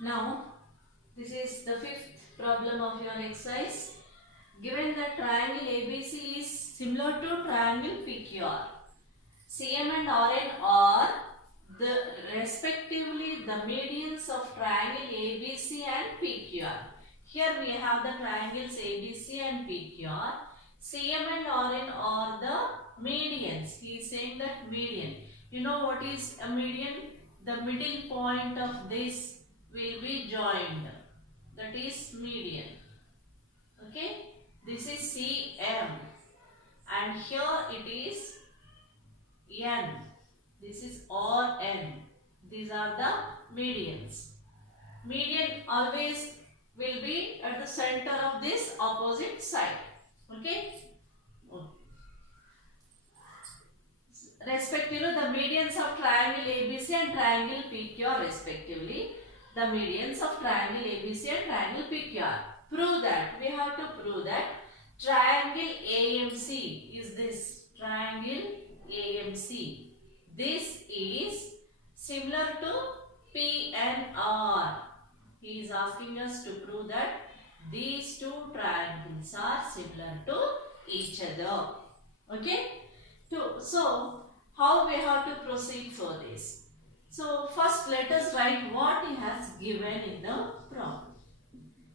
Now, this is the fifth problem of your exercise. Given that triangle ABC is similar to triangle PQR, CM and RN are the respectively the medians of triangle ABC and PQR. Here we have the triangles ABC and PQR. CM and RN are the medians. He is saying that median. You know what is a median? The middle point of this will be joined. That is median. Okay. This is CM and here it is N. This is RN. These are the medians. Median always will be at the center of this opposite side. Okay. Respectively, the medians of triangle ABC and triangle PQR respectively. The medians of triangle ABC and triangle PQR. Prove that. We have to prove that triangle AMC is this. Triangle AMC. This is similar to PNR. He is asking us to prove that these two triangles are similar to each other. Okay. So, how we have to proceed for this? So, first let us write what he has given in the problem.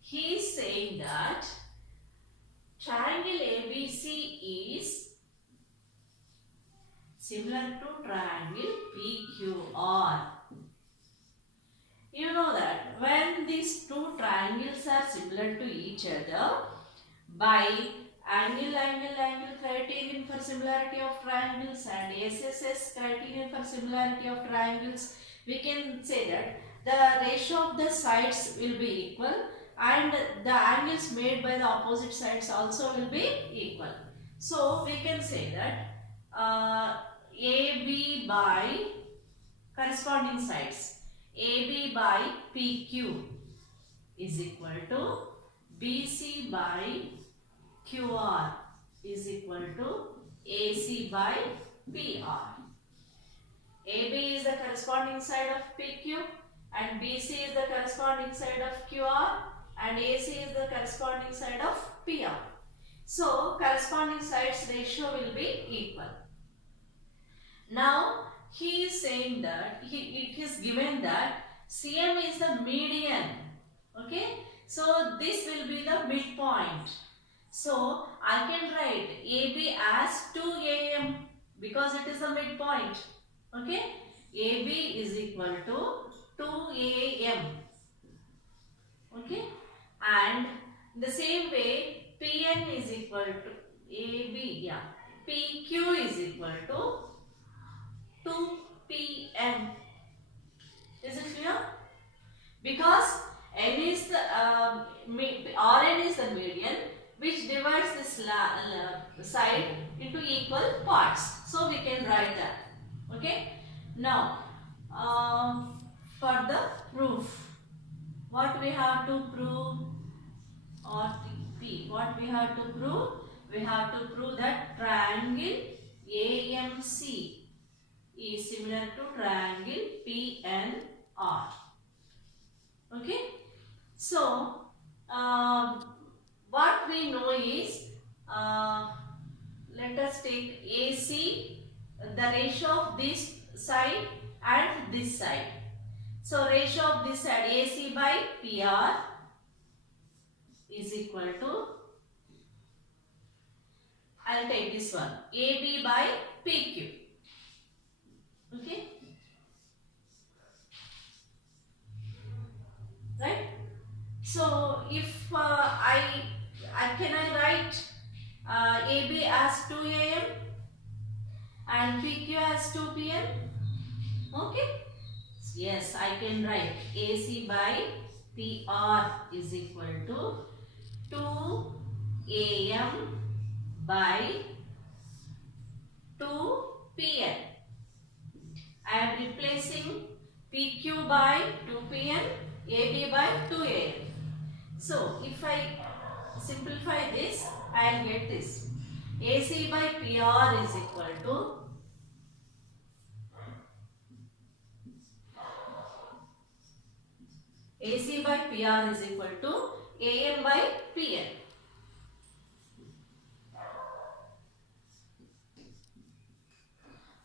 He is saying that triangle ABC is similar to triangle PQR. You know that when these two triangles are similar to each other, by angle criterion for similarity of triangles and SSS criterion for similarity of triangles, we can say that the ratio of the sides will be equal and the angles made by the opposite sides also will be equal. So we can say that AB by corresponding sides, AB by PQ is equal to BC by QR is equal to AC by PR. AB is the corresponding side of PQ and BC is the corresponding side of QR and AC is the corresponding side of PR. So, corresponding sides ratio will be equal. Now, he is saying that it is given that CM is the median. Okay. So, this will be the midpoint. So, I can write AB as 2AM because it is the midpoint. Okay. AB is equal to 2AM. Okay. And the same way PN is equal to AB. Yeah. PQ is equal to 2PN. Is it clear? Because N is the RN is the median which divides this side into equal parts. So we can write that. Okay. Now for the proof, what we have to prove? RTP. What we have to prove? We have to prove that triangle AMC is similar to triangle PNR. Okay. So, what we know is, let us take AC, the ratio of this side and this side. So, ratio of this side AC by PR is equal to, I will take this one, AB by PQ. Okay. Right. So, if can I write AB as 2AM and PQ as 2PM? Okay. Yes, I can write AC by PR is equal to 2AM by 2PN. I am replacing PQ by 2PN, AB by 2AM. So, if I simplify this, I will get this. AC by PR is equal to AC by PR is equal to AM by PN.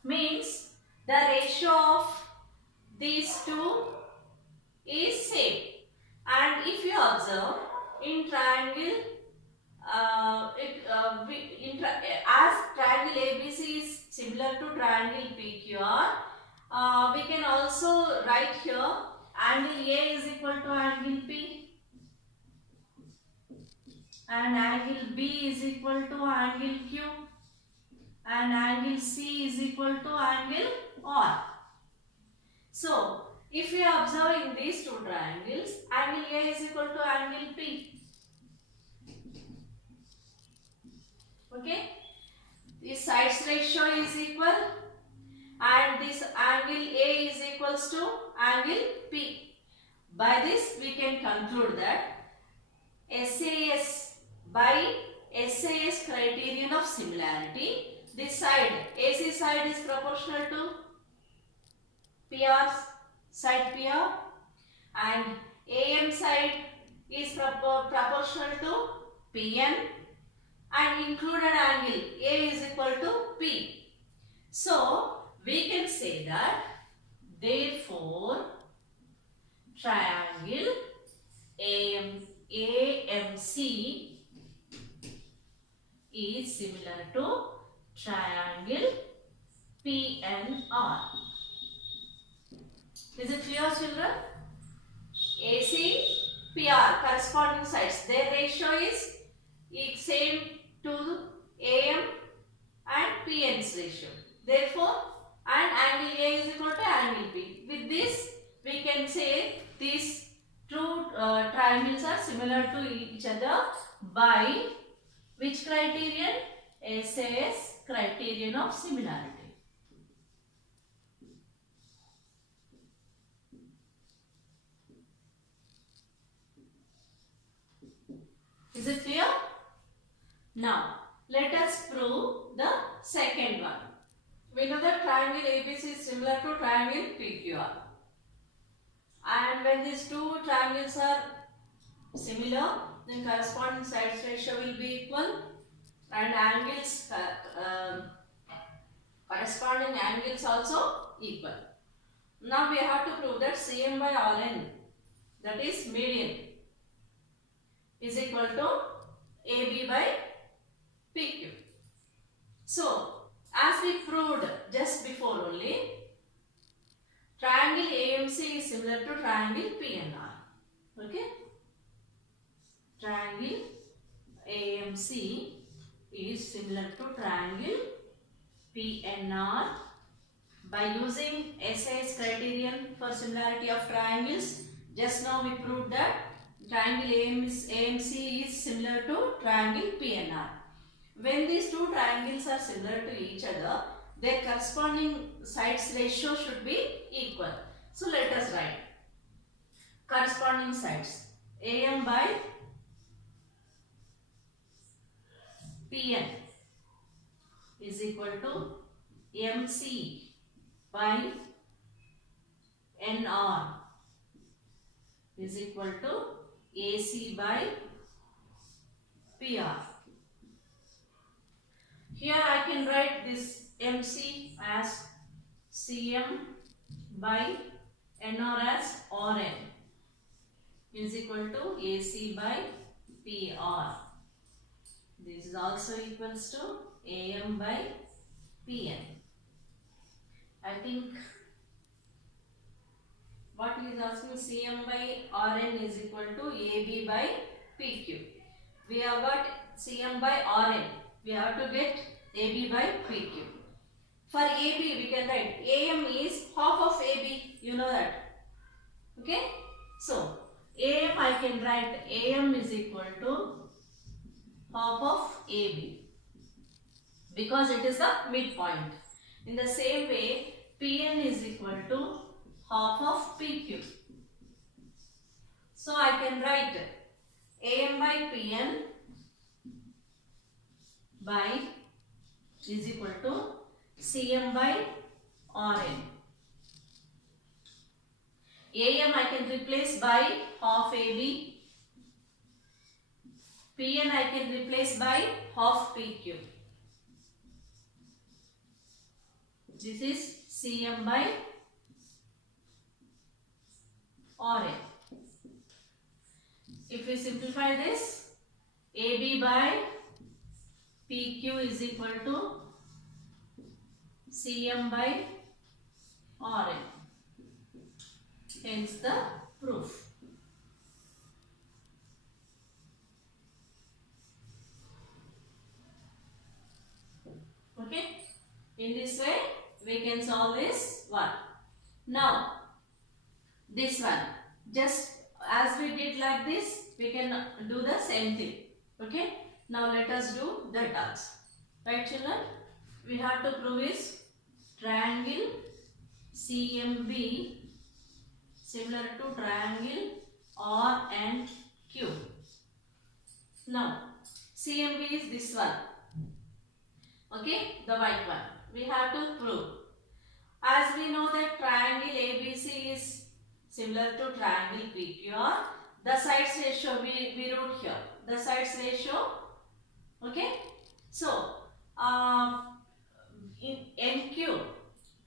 Means the ratio of these two is same. And if you observe in triangle, as triangle ABC is similar to triangle PQR, we can also write here angle A is equal to angle P and angle B is equal to angle Q and angle C is equal to angle R. So, if we are observing these two triangles, angle A is equal to angle P. Okay? This sides ratio is equal and this angle A is equals to angle P. By this we can conclude that SAS by SAS criterion of similarity, this side AC side is proportional to PR side PR and AM side is proportional to PN and included angle A is equal to P. So, we can say that therefore triangle AMC is similar to triangle PNR. Is it clear, children? AC, PR, corresponding sides, their ratio is same to AM and PN's ratio. Therefore, and angle A is equal to angle P. With this, we can say these two triangles are similar to each other by which criterion? SAS criterion of similarity. Is it clear? Now, let us prove the second one. We know that triangle ABC is similar to triangle PQR. And when these two triangles are similar, then corresponding sides ratio will be equal and angles, corresponding angles also equal. Now we have to prove that CM by RN, that is median, is equal to AB by PQ. So, as we proved just before only, triangle AMC is similar to triangle PNR. Okay? Triangle AMC is similar to triangle PNR by using SAS criterion for similarity of triangles. Just now we proved that triangle AMC is similar to triangle PNR. When these two triangles are similar to each other, their corresponding sides ratio should be equal. So let us write corresponding sides. AM by PN is equal to MC by NR is equal to AC by PR. Here I can write this MC as CM by NR as RN is equal to AC by PR. This is also equals to AM by PN. I think what he is asking, CM by RN is equal to AB by PQ. We have got CM by RN. We have to get AB by PQ. For AB, we can write AM is half of AB. You know that. Okay? So, AM I can write AM is equal to half of AB because it is the midpoint. In the same way, PN is equal to half of PQ. So, I can write AM by PN by is equal to CM by RN. AM I can replace by half AB. PN I can replace by half PQ. This is CM by RN. If we simplify this, AB by PQ is equal to CM by RN. Hence the proof. Okay. In this way, we can solve this one. Now, this one, just as we did like this, we can do the same thing. Okay. Now let us do the task. Right, children? We have to prove is triangle CMB similar to triangle R and Q. Now, CMB is this one. Okay, the white one. We have to prove. As we know that triangle ABC is similar to triangle PQR, the sides ratio we wrote here. The sides ratio. Okay. So, in NQ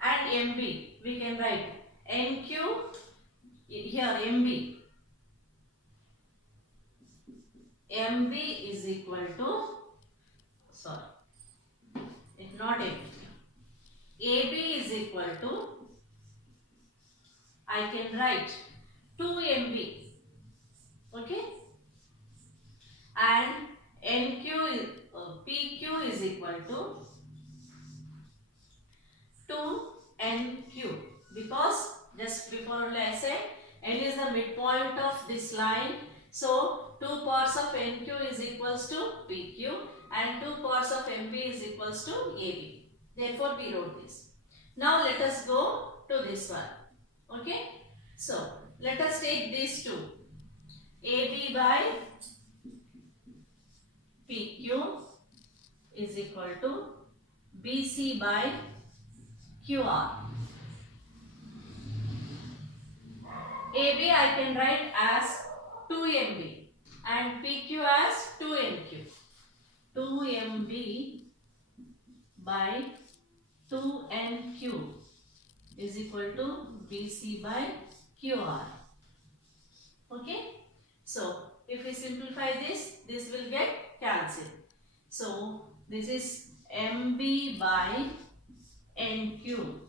and MB, we can write NQ here MB. MB is equal to, sorry, it's not MB. AB is equal to, I can write 2MB. Okay. And NQ is, PQ is equal to 2NQ, because just before only I said N is the midpoint of this line. So 2 parts of NQ is equals to PQ and 2 parts of MB is equals to AB. Therefore we wrote this. Now let us go to this one. Okay. So let us take these two. AB by PQ is equal to BC by QR. AB I can write as 2MB and PQ as 2NQ. 2MB by 2NQ is equal to BC by QR. Okay. So, if we simplify this, this will get cancelled. So, this is MB by NQ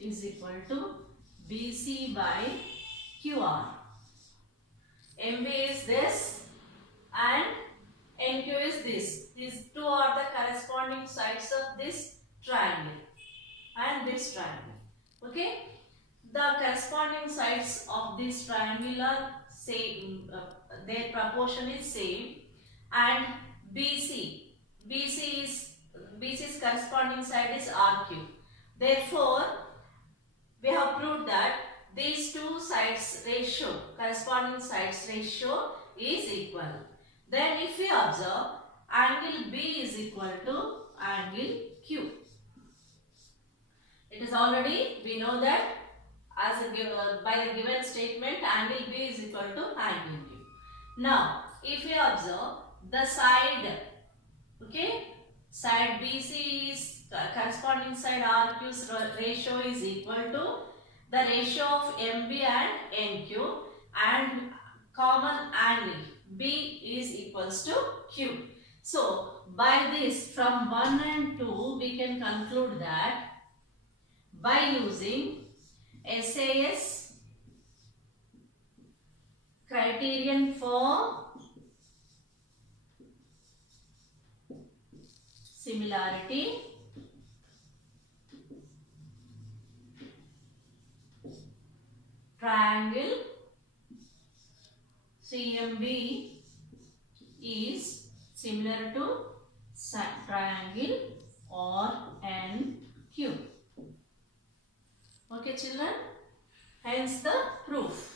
is equal to BC by QR. MB is this and NQ is this. These two are the corresponding sides of this triangle and this triangle. Okay. The corresponding sides of this triangle are same, their proportion is same, and BC's corresponding side is RQ. Therefore, we have proved that these two sides ratio, corresponding sides ratio is equal. Then if we observe, angle B is equal to angle Q. It is already, we know that as a by the given statement, angle B is equal to angle Q. Now, if we observe the side, okay, side BC is corresponding side RQ's ratio is equal to the ratio of MB and NQ, and common angle B is equals to Q. So, by this from 1 and 2 we can conclude that by using SAS criterion for similarity, triangle CMB is similar to triangle RNQ. Okay, children, hence the proof.